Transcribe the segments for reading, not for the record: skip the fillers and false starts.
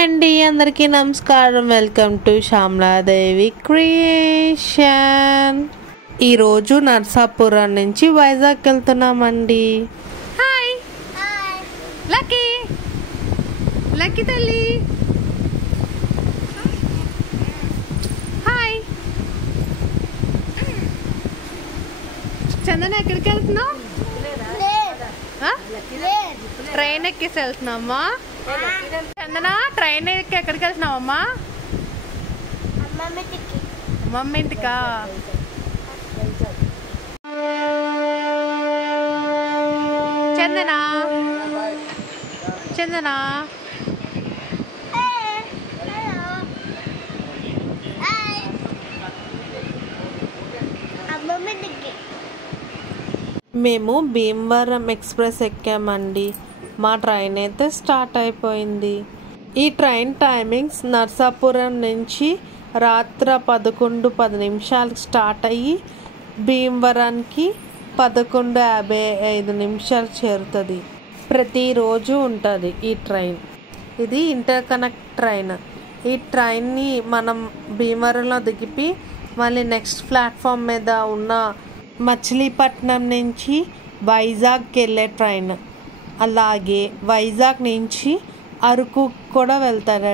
అండి, అందరికీ నమస్కారం. Welcome to Shyamala Devi creation. ఈరోజు నర్సాపురం నుంచి వైజాగ్ వెళ్తున్నామండి. హాయ్ లక్కీ, లక్కీ తల్లి. హాయ్ చందన, ఎక్కడికి వెళ్తున్నావు? ట్రైన్ ఎక్కేసి వెళ్తున్నామా? చందన, ట్రైన్ ఎక్కి ఎక్కడికి వెళ్తున్నావమ్మా? అమ్మమ్మ ఇంటికా? చందన, చందన, మేము భీమవరం ఎక్స్ప్రెస్ ఎక్కామండి. మా ట్రైన్ అయితే స్టార్ట్ అయిపోయింది. ఈ ట్రైన్ టైమింగ్స్ నర్సాపురం నుంచి రాత్రి 11:10 స్టార్ట్ అయ్యి భీమవరానికి 11:55 చేరుతుంది. ప్రతిరోజు ఉంటుంది ఈ ట్రైన్. ఇది ఇంటర్ కనెక్ట్ ట్రైన్. ఈ ట్రైన్ని మనం భీమవరంలో దిగిపి మళ్ళీ నెక్స్ట్ ప్లాట్ఫామ్ మీద ఉన్న మచిలీపట్నం నుంచి వైజాగ్కి వెళ్ళే ట్రైన్. అలాగే వైజాగ్ నుంచి అరకు కూడా వెళ్తారు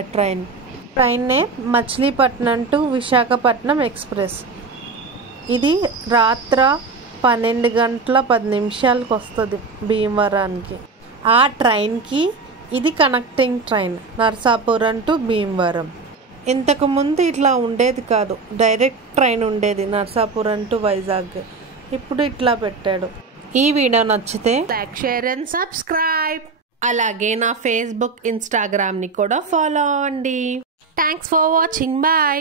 ట్రైన్నే మచిలీపట్నం టు విశాఖపట్నం ఎక్స్ప్రెస్. ఇది రాత్రి 12:10 వస్తుంది భీమవరానికి. ఆ ట్రైన్కి ఇది connecting train Narsapuram to Bhimavaram. ఇంతకుముందు ఇట్లా ఉండేది కాదు, డైరెక్ట్ ట్రైన్ ఉండేది నర్సాపురం టు వైజాగ్. ఇప్పుడు ఇట్లా పెట్టాడు. ఈ వీడియో నచ్చితే లైక్, షేర్ అండ్ సబ్స్క్రైబ్. అలాగే నా ఫేస్బుక్, ఇన్స్టాగ్రామ్ ని కూడా ఫాలో అవ్వండి. Thanks for watching. బాయ్.